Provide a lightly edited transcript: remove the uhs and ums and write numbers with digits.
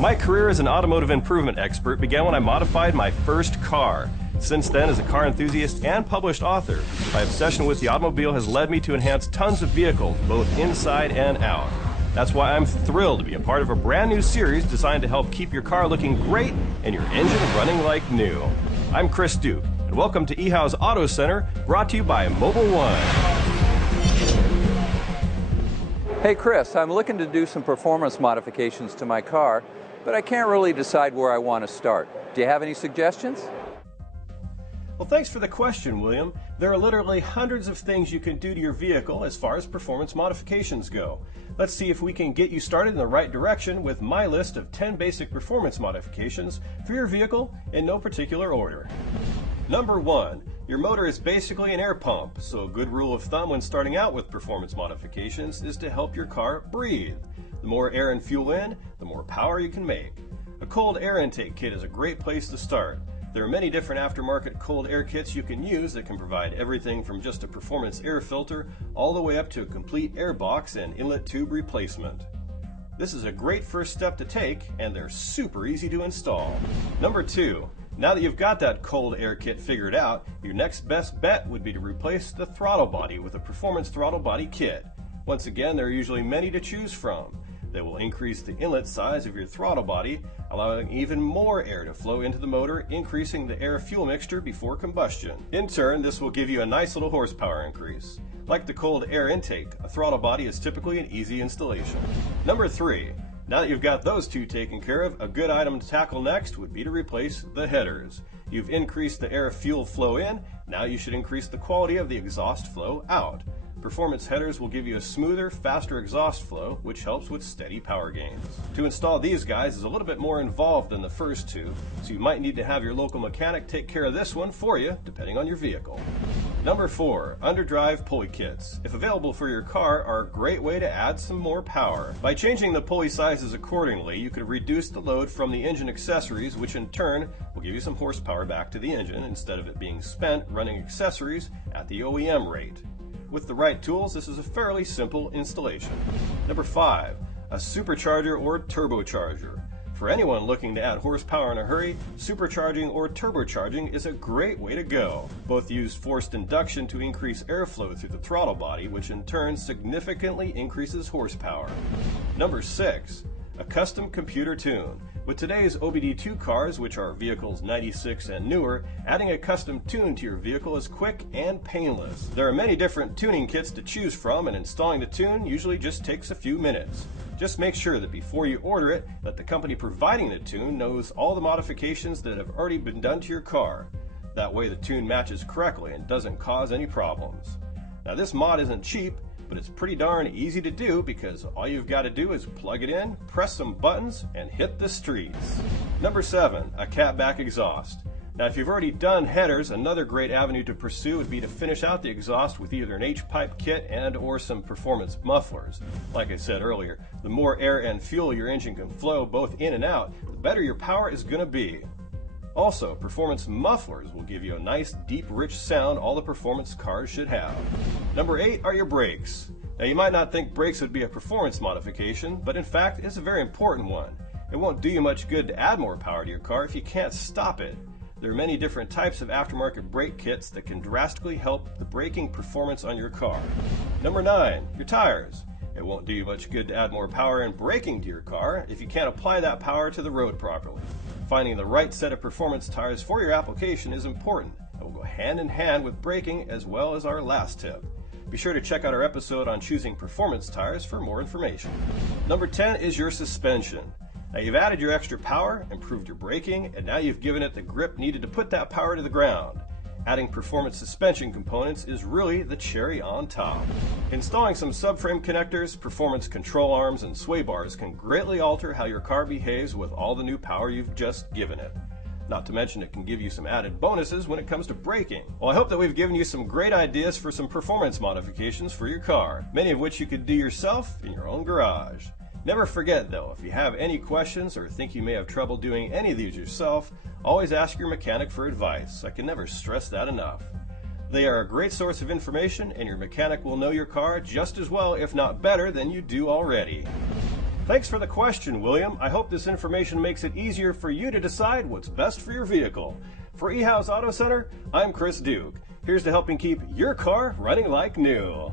My career as an automotive improvement expert began when I modified my first car. Since then, as a car enthusiast and published author, my obsession with the automobile has led me to enhance tons of vehicles, both inside and out. That's why I'm thrilled to be a part of a brand new series designed to help keep your car looking great and your engine running like new. I'm Chris Duke, and welcome to eHow's Auto Center, brought to you by Mobil 1. Hey Chris, I'm looking to do some performance modifications to my car, but I can't really decide where I want to start. Do you have any suggestions? Well, thanks for the question, William. There are literally hundreds of things you can do to your vehicle as far as performance modifications go. Let's see if we can get you started in the right direction with my list of 10 basic performance modifications for your vehicle in no particular order. Number 1. Your motor is basically an air pump, so a good rule of thumb when starting out with performance modifications is to help your car breathe. The more air and fuel in, the more power you can make. A cold air intake kit is a great place to start. There are many different aftermarket cold air kits you can use that can provide everything from just a performance air filter all the way up to a complete air box and inlet tube replacement. This is a great first step to take, and they're super easy to install. Number 2. Now that you've got that cold air kit figured out, your next best bet would be to replace the throttle body with a performance throttle body kit. Once again, there are usually many to choose from. They will increase the inlet size of your throttle body, allowing even more air to flow into the motor, increasing the air-fuel mixture before combustion. In turn, this will give you a nice little horsepower increase. Like the cold air intake, a throttle body is typically an easy installation. Number 3. Now that you've got those two taken care of, a good item to tackle next would be to replace the headers. You've increased the air-fuel flow in, now you should increase the quality of the exhaust flow out. Performance headers will give you a smoother, faster exhaust flow, which helps with steady power gains. To install these guys is a little bit more involved than the first two, so you might need to have your local mechanic take care of this one for you, depending on your vehicle. Number 4. Underdrive pulley kits, if available for your car, are a great way to add some more power. By changing the pulley sizes accordingly, you could reduce the load from the engine accessories, which in turn will give you some horsepower back to the engine instead of it being spent running accessories at the OEM rate. With the right tools, this is a fairly simple installation. Number 5. A supercharger or turbocharger. For anyone looking to add horsepower in a hurry, supercharging or turbocharging is a great way to go. Both use forced induction to increase airflow through the throttle body, which in turn significantly increases horsepower. Number 6. A custom computer tune. With today's OBD2 cars, which are vehicles 96 and newer, adding a custom tune to your vehicle is quick and painless. There are many different tuning kits to choose from, and installing the tune usually just takes a few minutes. Just make sure that before you order it, that the company providing the tune knows all the modifications that have already been done to your car. That way the tune matches correctly and doesn't cause any problems. Now this mod isn't cheap, but it's pretty darn easy to do because all you've got to do is plug it in, press some buttons, and hit the streets. Number 7. A catback exhaust. Now if you've already done headers, another great avenue to pursue would be to finish out the exhaust with either an H-pipe kit and or some performance mufflers. Like I said earlier, the more air and fuel your engine can flow both in and out, the better your power is going to be. Also, performance mufflers will give you a nice, deep, rich sound all the performance cars should have. Number 8 are your brakes. Now you might not think brakes would be a performance modification, but in fact it's a very important one. It won't do you much good to add more power to your car if you can't stop it. There are many different types of aftermarket brake kits that can drastically help the braking performance on your car. Number 9, your tires. It won't do you much good to add more power and braking to your car if you can't apply that power to the road properly. Finding the right set of performance tires for your application is important and will go hand in hand with braking as well as our last tip. Be sure to check out our episode on choosing performance tires for more information. Number 10 is your suspension. Now you've added your extra power, improved your braking, and now you've given it the grip needed to put that power to the ground. Adding performance suspension components is really the cherry on top. Installing some subframe connectors, performance control arms, and sway bars can greatly alter how your car behaves with all the new power you've just given it. Not to mention it can give you some added bonuses when it comes to braking. Well, I hope that we've given you some great ideas for some performance modifications for your car, many of which you could do yourself in your own garage. Never forget though, if you have any questions or think you may have trouble doing any of these yourself, always ask your mechanic for advice. I can never stress that enough. They are a great source of information, and your mechanic will know your car just as well, if not better, than you do already. Thanks for the question, William. I hope this information makes it easier for you to decide what's best for your vehicle. For eHow's Auto Center, I'm Chris Duke. Here's to helping keep your car running like new.